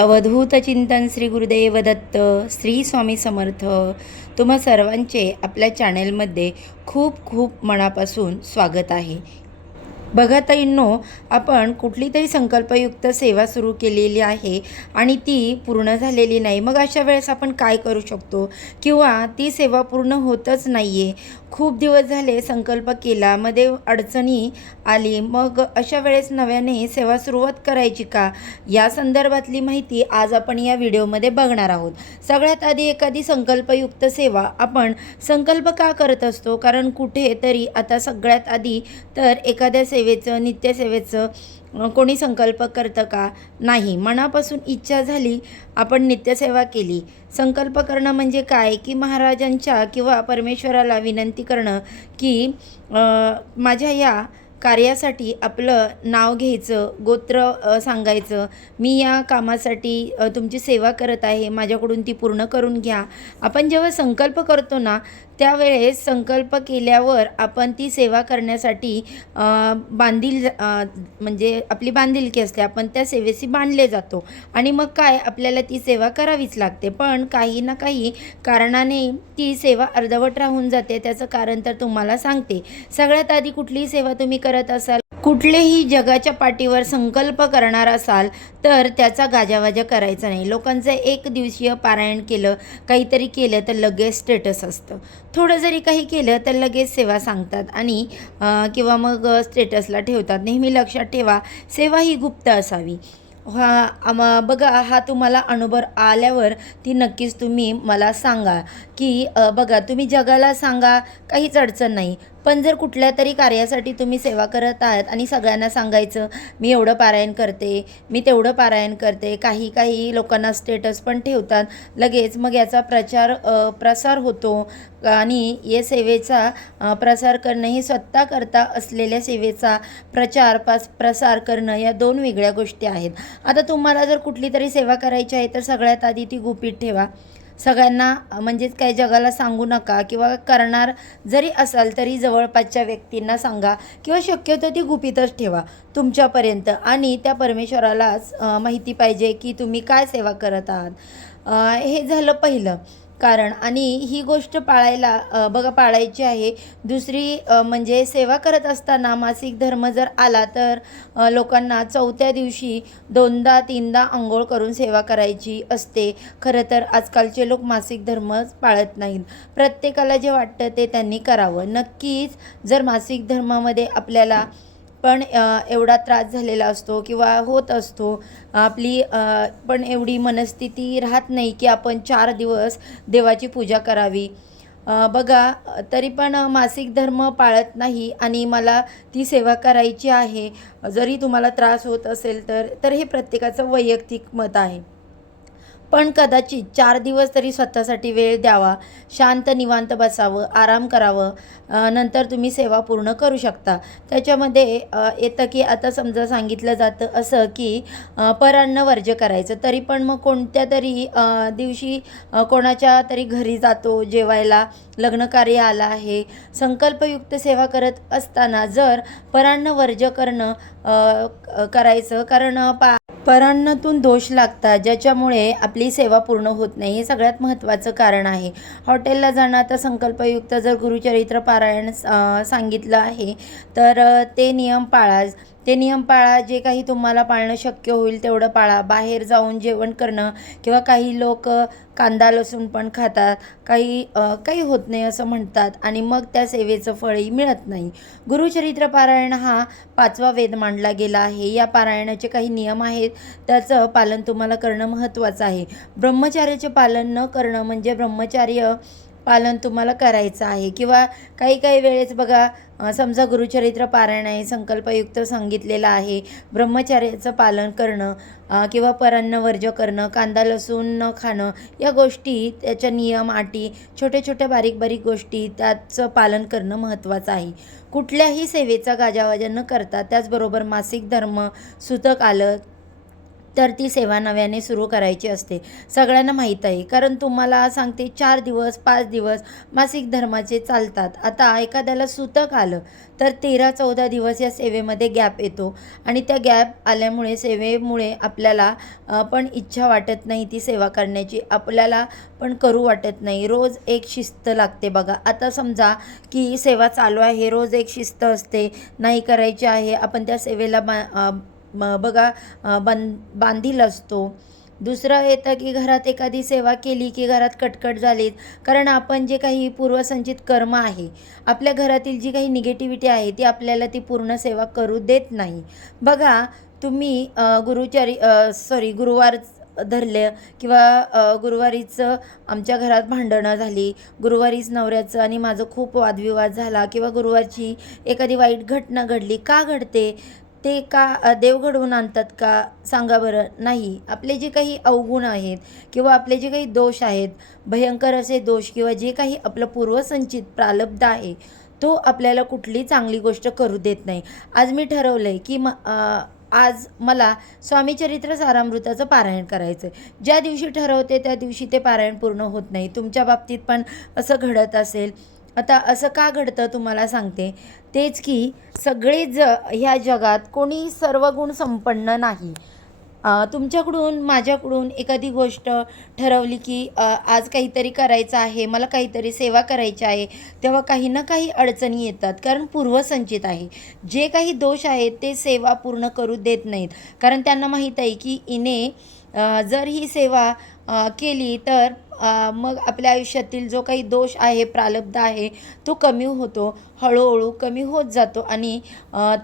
अवधूत चिंतन श्री गुरुदेव दत्त श्री स्वामी समर्थ. तुम्हा सर्वांचे आपल्या चॅनेलमध्ये खूप खूप मनापासून स्वागत आहे. बघा ताईंनो, आपण कुठली तरी संकल्पयुक्त सेवा सुरू केलेली आहे आणि ती पूर्ण झालेली नाही. मग अशा वेळेस आपण काय करू शकतो? किंवा ती सेवा पूर्ण होतच नाही आहे, खूप दिवस झाले संकल्प केला, मध्ये अडचणी आली, मग अशा वेळेस नव्याने सेवा सुरुवात करायची का? या संदर्भातली माहिती आज आपण या व्हिडिओमध्ये बघणार आहोत. सगळ्यात आधी एखादी संकल्पयुक्त सेवा आपण संकल्प का करत असतो? कारण कुठेतरी आता सगळ्यात आधी तर एखाद्या सेवेचं, नित्यसेवेचं कोणी संकल्प करतं का? नाही. मनापासून इच्छा झाली, आपण नित्यसेवा केली. संकल्प करणं म्हणजे काय? की महाराजांच्या किंवा परमेश्वराला विनंती करणं की माझ्या या कार्यासाठी आपलं नाव घ्यायचं, गोत्र सांगायचं, मी या कामासाठी तुमची सेवा करत आहे, माझ्याकडून ती पूर्ण करून घ्या. आपण जेव्हा संकल्प करतो ना, त्यावेळेस संकल्प केल्यावर आपण ती सेवा करण्यासाठी म्हणजे आपली बांधिलकी असते, आपण त्या सेवेशी बांधले जातो आणि मग काय आपल्याला ती सेवा करावीच लागते. पण काही ना काही कारणाने ती सेवा अर्धवट राहून जाते. त्याचं कारण तर तुम्हाला सांगते. सगळ्यात आधी कुठलीही सेवा तुम्ही करत असाल, कुठलेही जगाच्या पाठीवर संकल्प करणार असाल तर त्याचा गाजावाजा करायचा नाही. लोकांचं एक दिवसीय पारायण केलं, काहीतरी केलं तर लगेच स्टेटस असतं. थोडं जरी काही केलं तर लगेच सेवा सांगतात आणि किंवा मग स्टेटसला ठेवतात. नेहमी लक्षात ठेवा, सेवा ही गुप्त असावी. बघा, हा तुम्हाला अनुभव आल्यावर ती नक्कीच तुम्ही मला सांगा की बघा, तुम्ही जगाला सांगा, काहीच अडचण नाही. पण जर कुठल्या तरी कार्यासाठी तुम्ही सेवा करत आहात आणि सगळ्यांना सांगायचं, मी एवढं पारायण करते, मी तेवढं पारायण करते, काही लोकांना स्टेटस पण ठेवतात लगेच, मग याचा प्रसार होतो आणि या सेवेचा प्रसार करणं हे स्वतः करता असलेल्या सेवेचा प्रसार करणं या दोन वेगळ्या गोष्टी आहेत. आता तुम्हाला जर कुठली तरी सेवा करायची आहे तर सगळ्यात आधी ती गुपित ठेवा. सगळ्यांना म्हणजेच काही जगाला सांगू नका, किंवा करणार जरी असाल तरी जवळपासच्या व्यक्तींना सांगा, किंवा शक्यतो ती गुपितच ठेवा तुमच्यापर्यंत आणि त्या परमेश्वरालाच माहिती पाहिजे की तुम्ही काय सेवा करत आहात. हे झालं पहिलं कारण. आणि ही गोष्ट पाळायची आहे. दुसरी म्हणजे सेवा करत असताना मासिक धर्म जर आला तर लोकांना चौथ्या दिवशी 2दा-3दा अंघोळ करून सेवा करायची असते. खरं तर आजकालचे लोक मासिक धर्मच पाळत नाहीत. प्रत्येकाला जे वाटतं ते त्यांनी करावं. नक्कीच जर मासिक धर्मामध्ये आपल्याला पण एवढा त्रास झालेला असतो किंवा होत असतो, आपली पण एवढी मनस्थिती राहत नाही की आपण 4 दिवस देवाची पूजा करावी. बघा, तरी पण मासिक धर्म पाळत नाही आणि मला ती सेवा करायची आहे, जरी तुम्हाला त्रास होत असेल तर हे प्रत्येकाचं वैयक्तिक मत आहे. पण कदाचित 4 दिवस तरी स्वतःसाठी वेळ द्यावा, शांत निवांत बसावं, आराम करावं, नंतर तुम्ही सेवा पूर्ण करू शकता. त्याच्यामध्ये येतं की आता समजा सांगितलं जातं असं की परान्न वर्ज्य करायचं. तरी पण मग कोणत्या तरी दिवशी कोणाच्या तरी घरी जातो जेवायला, लग्नकार्य आलं आहे, संकल्पयुक्त सेवा करत असताना जर परान्न वर्ज्य करायचं, कारण परान्नातून दोष लागतात, ज्याच्यामुळे आपली सेवा पूर्ण होत नाही. हे सगळ्यात महत्त्वाचं कारण आहे. हॉटेलला जाणं, आता संकल्पयुक्त जर गुरुचरित्र पारायण सांगितलं आहे तर ते नियम पाळा. जे काही तुम्हाला पाळणं शक्य होईल तेवढं पाळा. बाहेर जाऊन जेवण करणं, किंवा काही लोक कांदा लसूण पण खातात, काही होत नाही असं म्हणतात आणि मग त्या सेवेचं फळही मिळत नाही. गुरुचरित्र पारायण हा 5वा वेद मानला गेला आहे. या पारायणाचे काही नियम आहेत, त्याचं पालन तुम्हाला करणं महत्त्वाचं आहे. ब्रह्मचार्याचे पालन न करणं म्हणजे ब्रह्मचार्य पालन तुम्हाला करायचं आहे. किंवा काही वेळेस बघा, समजा गुरुचरित्र पारायण आहे, संकल्पयुक्त सांगितलेलं आहे, ब्रह्मचार्याचं पालन करणं किंवा परान्न वर्ज्य करणं, कांदा लसूण न खाणं, या गोष्टी, त्याच्या नियम अटी, छोट्या बारीक गोष्टी, त्याचं पालन करणं महत्त्वाचं आहे. कुठल्याही सेवेचा गाजावाजा न करता, त्याचबरोबर मासिक धर्म, सुतक आलं, तर ती सेवा नव्याने सुरू करायची असते. सगळ्यांना माहीत आहे, कारण तुम्हाला सांगते 4 दिवस 5 दिवस मासिक धर्माचे चालतात. आता एखाद्याला सुतक आलं तर 13-14 दिवस या सेवेमध्ये गॅप येतो आणि त्या गॅप आल्यामुळे सेवेमुळे आपल्याला पण इच्छा वाटत नाही ती सेवा करण्याची, आपल्याला पण करू वाटत नाही. रोज एक शिस्त लागते बघा. आता समजा की सेवा चालू आहे, रोज एक शिस्त असते, नाही करायची आहे, आपण त्या सेवेला बघा बांधील असतो. दुसरं येतं की घरात एखादी सेवा केली की घरात कटकट झालीच, कारण आपण जे काही पूर्वसंचित कर्म आहे, आपल्या घरातील जी काही निगेटिव्हिटी आहे ती आपल्याला ती पूर्ण सेवा करू देत नाही. बघा तुम्ही गुरुवार धरले किंवा गुरुवारीचं आमच्या घरात भांडणं झाली, गुरुवारीच नवऱ्याचं आणि माझं खूप वादविवाद झाला किंवा गुरुवारची एखादी वाईट घटना घडली. का घडते? ते का देव घडवून आणतात का? सांगा बरं. नाही. आपले जे काही अवगुण आहेत किंवा आपले जे काही दोष आहेत, भयंकर असे दोष किंवा जे काही आपलं पूर्वसंचित प्रारब्ध आहे, तो आपल्याला कुठली चांगली गोष्ट करू देत नाही. आज मी ठरवलं आहे की आज मला स्वामी चरित्र सारामृताचं पारायण करायचं आहे. ज्या दिवशी ठरवते त्या दिवशी ते पारायण पूर्ण होत नाही. तुमच्या बाबतीत पण असं घडत असेल. आता असं का घडतं तुम्हाला सांगते. तेच की सगळेच ह्या जगात कोणी सर्वगुण संपन्न नाही. तुमच्याकडून माझ्याकडून एखादी गोष्ट ठरवली की आज काहीतरी करायचं आहे, मला काहीतरी सेवा करायची आहे, तेव्हा काही ना काही अडचणी येतात, कारण पूर्वसंचित आहे. जे काही दोष आहेत ते सेवा पूर्ण करू देत नाहीत, कारण त्यांना माहीत आहे की इने जर ही सेवा केली तर मग आपल्या आयुष्यातील जो काही दोष आहे, प्रारब्ध आहे, तो कमी होतो, हळूहळू कमी होत जातो आणि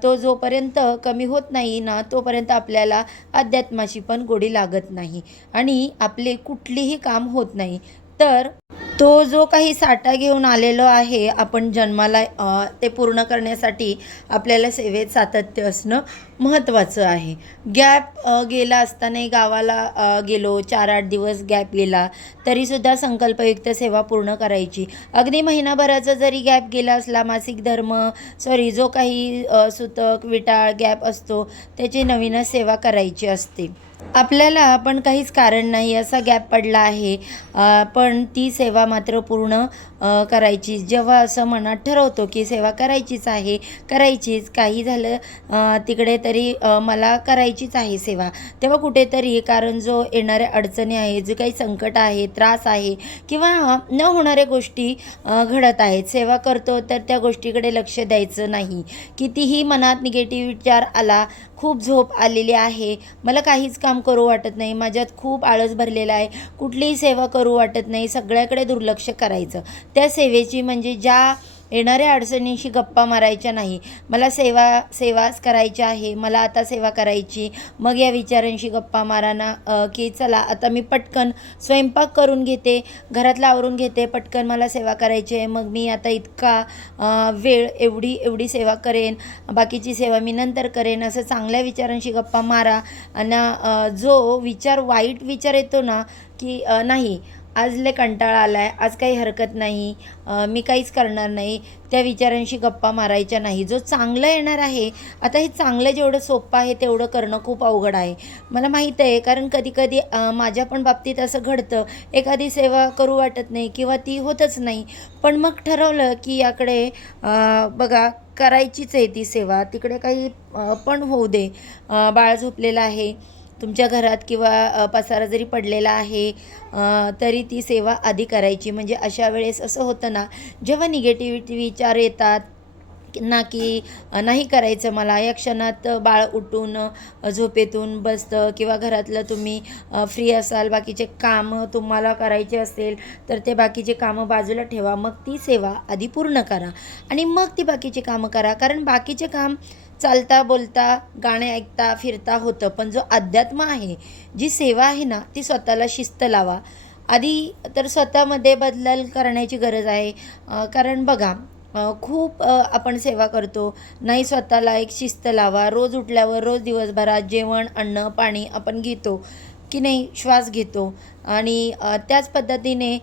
तो जोपर्यंत कमी होत नाही ना, तोपर्यंत आपल्याला अध्यात्माशी पण गोडी लागत नाही आणि आपले कुठलीही काम होत नाही. तर तो जो काही साठा घेऊन आलेलो आहे आपण जन्माला, ते पूर्ण करण्यासाठी आपल्याला सेवेत सातत्य असणं महत्त्वाचं आहे. गॅप गेला असतानाही गावाला गेलो, 4-8 दिवस गॅप गेला तरीसुद्धा संकल्पयुक्त सेवा पूर्ण करायची. अगदी महिनाभराचा जरी गॅप गेला असला, मासिक धर्म जो काही सुतक विटाळ गॅप असतो त्याची नवीनच सेवा करायची असते. आपल्याला पण काहीच कारण नाही असा गॅप पडला आहे, पण ती सेवा मात्र पूर्ण करायची. जेव्हा असं मनात ठरवतो की सेवा करायचीच आहे, करायचीच, काही झालं तिकडे तरी मला करायचीच आहे सेवा, तेव्हा कुठेतरी कारण जो येणाऱ्या अडचणी आहे, जे काही संकट आहे, त्रास आहे किंवा न होणाऱ्या गोष्टी घडत आहेत, सेवा करतो तर त्या गोष्टीकडे लक्ष द्यायचं नाही. कितीही मनात निगेटिव्ह विचार आला, खूप झोप आलेली आहे, मला काहीच काम करू वाटत नाही, माझ्यात खूप आळस भरलेला आहे, कुठलीही सेवा करू वाटत नाही, सगळ्याकडे दुर्लक्ष करायचं. त्या सेवेची म्हणजे ज्या येणाऱ्या अडचणींशी गप्पा मारायच्या नाही. मला सेवाच करायची आहे, मला आता सेवा करायची. मग या विचारांशी गप्पा माराना की चला आता मी पटकन स्वयंपाक करून घेते, घरातलं आवरून घेते, पटकन मला सेवा करायची आहे, मग मी आता इतका वेळ एवढी सेवा करेन, बाकीची सेवा मी नंतर करेन, असं चांगल्या विचारांशी गप्पा मारा. आणि जो विचार वाईट विचार येतो ना की नाही आज लय कंटाळा आला आहे, आज काही हरकत नाही, मी काहीच करणार नाही, त्या विचारांशी गप्पा मारायच्या नाही. जो चांगलं येणार आहे, आता हे चांगलं जेवढं सोपं आहे तेवढं करणं खूप अवघड आहे, मला माहीत आहे. कारण कधी माझ्या पण बाबतीत असं घडतं, एखादी सेवा करू वाटत नाही किंवा ती होतच नाही, पण मग ठरवलं की याकडे बघा करायचीच आहे ती सेवा, तिकडे काही पण होऊ दे, बाळ झोपलेलं आहे तुमच्या घरात किंवा पसारा जरी पडलेला आहे तरी ती सेवा आधी करायची. म्हणजे अशा वेळेस असं होतं ना, जेव्हा निगेटिव्हिटी विचार येतात ना की नाही करायचं मला, या क्षणात बाळ उठून झोपेतून बसतं किंवा घरातलं तुम्ही फ्री असाल, बाकीचे कामं तुम्हाला करायचे असेल तर ते बाकीचे कामं बाजूला ठेवा, मग ती सेवा आधी पूर्ण करा आणि मग ती बाकीची कामं करा. कारण बाकीचे काम चालता बोलता गाणे ऐकता फिरता होतं, पण जो अध्यात्म आहे, जी सेवा आहे ना, ती स्वतःला शिस्त लावा आधी. तर स्वतःमध्ये बदल करण्याची गरज आहे. कारण बघा खूप आपण सेवा करतो, नाही स्वतःला एक शिस्त लावा. रोज उठल्यावर रोज दिवसभरात जेवण अन्न पाणी आपण घेतो की नाही, श्वास घेतो आणि त्याच पद्धतीने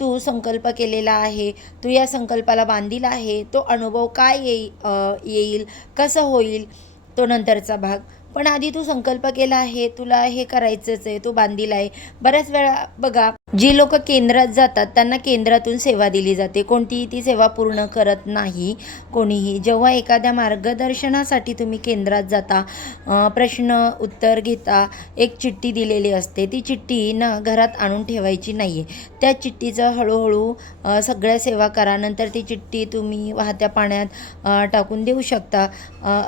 तू संकल्प केलेला आहे, तू या संकल्पाला बांधील आहे, तो अनुभव काय येईल कसं होईल तो नंतरचा भाग. पण आधी तू संकल्प केला आहे, तुला हे करायचंच आहे, तू बांधील आहे. बऱ्याच वेळा बघा, जी लोक केंद्रात जातात त्यांना केंद्रातून सेवा दिली जाते, कोणतीही ती सेवा पूर्ण करत नाही कोणीही. जेव्हा एखाद्या मार्गदर्शनासाठी तुम्ही केंद्रात जाता, प्रश्न उत्तर घेता, एक चिठ्ठी दिलेली असते, ती चिठ्ठी ना घरात आणून ठेवायची नाही आहे. त्या चिठ्ठीचं हळूहळू सगळ्या सेवा करा. नंतर ती चिठ्ठी तुम्ही वाहत्या पाण्यात टाकून देऊ शकता.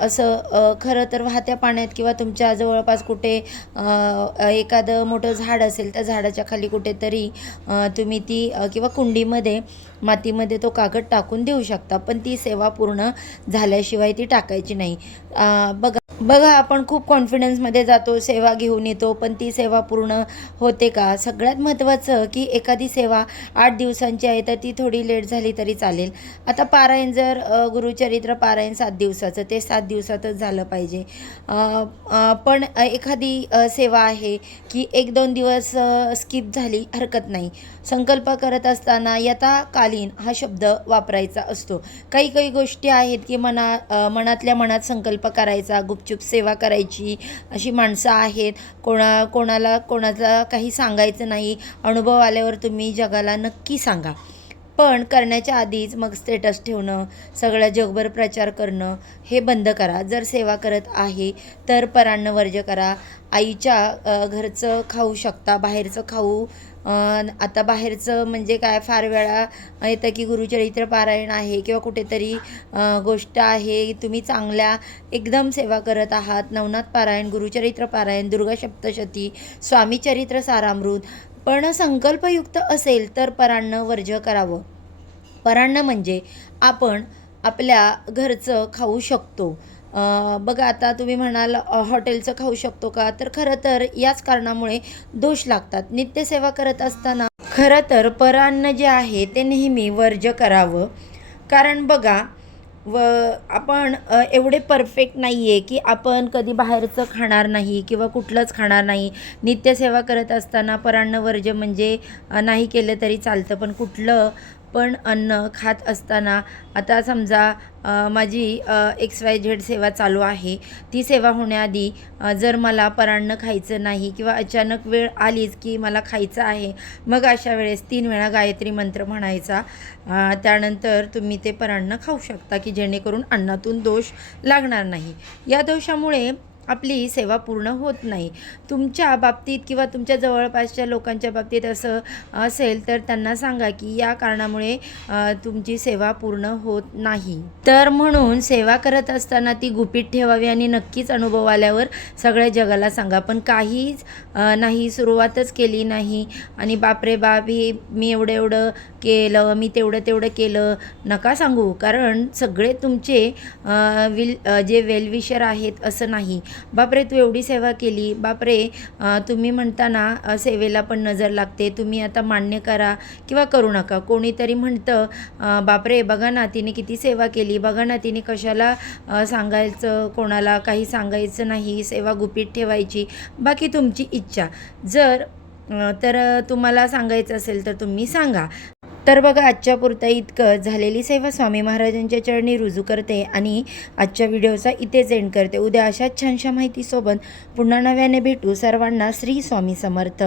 असं खरं तर वाहत्या पाण्यात किंवा तुमच्या जवळपास कुठे एखादं मोठं झाड असेल, त्या झाडाच्या खाली कुठेतरी तुम्ही ती किंवा कुंडीमध्ये मातीमध्ये तो कागद टाकून देऊ शकता. पण ती सेवा पूर्ण झाल्याशिवाय ती टाकायची नाही. बघा आपण खूप कॉन्फिडन्समध्ये जातो, सेवा घेऊन येतो, पण ती सेवा पूर्ण होते का? सगळ्यात महत्त्वाचं की एखादी सेवा 8 दिवसांची आहे तर ती थोडी लेट झाली तरी चालेल. आता पारायण जर गुरुचरित्र पारायण 7 दिवसाचं, ते 7 दिवसातच झालं पाहिजे. पण एखादी सेवा आहे की 1-2 दिवस स्किप झाली, हरकत नाही. संकल्प करत असताना यथाकालीन हा शब्द वापरायचा असतो. काही गोष्टी आहेत की मनातल्या मनात संकल्प करायचा, गुपचूप सेवा करायची, अशी माणसं आहेत. कोणाला काही सांगायचं नाही. अनुभव आल्यावर तुम्ही जगाला नक्की सांगा. पण करण्याच्या आधीच मग स्टेटस ठेवणं, सगळ्या जगभर प्रचार करणं हे बंद करा. जर सेवा करत आहे तर परान्न वर्ज्य करा. आईच्या घरचं खाऊ शकता, बाहेरचं खाऊ आता बाहेरचं म्हणजे काय, फार वेळा येतं की गुरुचरित्र पारायण आहे किंवा कुठेतरी गोष्ट आहे, तुम्ही चांगल्या एकदम सेवा करत आहात, नवनाथ पारायण, गुरुचरित्र पारायण, दुर्गा सप्तशती, स्वामीचरित्र सारामृत, पण संकल्पयुक्त असेल तर परान्न वर्ज्य करावं. परान्न म्हणजे आपण आपल्या घरचं खाऊ शकतो. बघा आता तुम्ही म्हणाल हॉटेलचं खाऊ शकतो का? तर खरं तर याच कारणामुळे दोष लागतात. नित्यसेवा करत असताना खरं तर परान्न जे आहे ते नेहमी वर्ज्य करावं. कारण बघा, आपण एवढे परफेक्ट नाही आहे की आपण कधी बाहेरचं खाणार नाही किंवा कुठलंच खाणार नाही. नित्यसेवा करत असताना परान्न वर्ज्य म्हणजे नाही केलं तरी चालतं, पण कुठलं पण अन्न खात असताना आता समजा माझी XYZ सेवा चालू आहे, ती सेवा होण्याआधी जर मला परान्न खायचं नाही किंवा अचानक वेळ आलीच की मला खायचं आहे, मग अशा वेळेस 3 वेळा गायत्री मंत्र म्हणायचा. त्यानंतर तुम्ही ते परान्न खाऊ शकता की जेणेकरून अन्नातून दोष लागणार नाही. या दोषामुळे आपली सेवा पूर्ण होत नाही. तुमच्या बाबतीत किंवा तुमच्या जवळपासच्या लोकांच्या बाबतीत असं असेल तर त्यांना सांगा की या कारणामुळे तुमची सेवा पूर्ण होत नाही. तर म्हणून सेवा करत असताना ती गुपित ठेवावी आणि नक्कीच अनुभव आल्यावर सगळ्या जगाला सांगा. पण काहीच नाही, सुरुवातच केली नाही आणि बापरे बाप, हे मी एवढं केलं, मी तेवढं केलं, नका सांगू. कारण सगळे तुमचे जे वेलविशर आहेत असं नाही. बापरे तू एवढी सेवा केली, बापरे तुम्ही म्हणताना सेवेला पण नजर लागते, तुम्ही आता मान्य करा किंवा करू नका. कोणीतरी म्हणतं बापरे बघा ना तिने किती सेवा केली, बघा ना तिने कशाला सांगायचं, कोणाला काही सांगायचं नाही, सेवा गुपित ठेवायची, बाकी तुमची इच्छा. जर तुम्हाला सांगायचं असेल तर तुम्ही सांगा. तर बघा, आजच्या पुरता इतकं. झालेली सेवा स्वामी महाराजांच्या चरणी रुजू करते आणि आजच्या व्हिडिओचा इथेच एंड करते. उद्या अशाच छानशा माहितीसोबत पुन्हा नव्याने भेटू. सर्वांना श्री स्वामी समर्थ.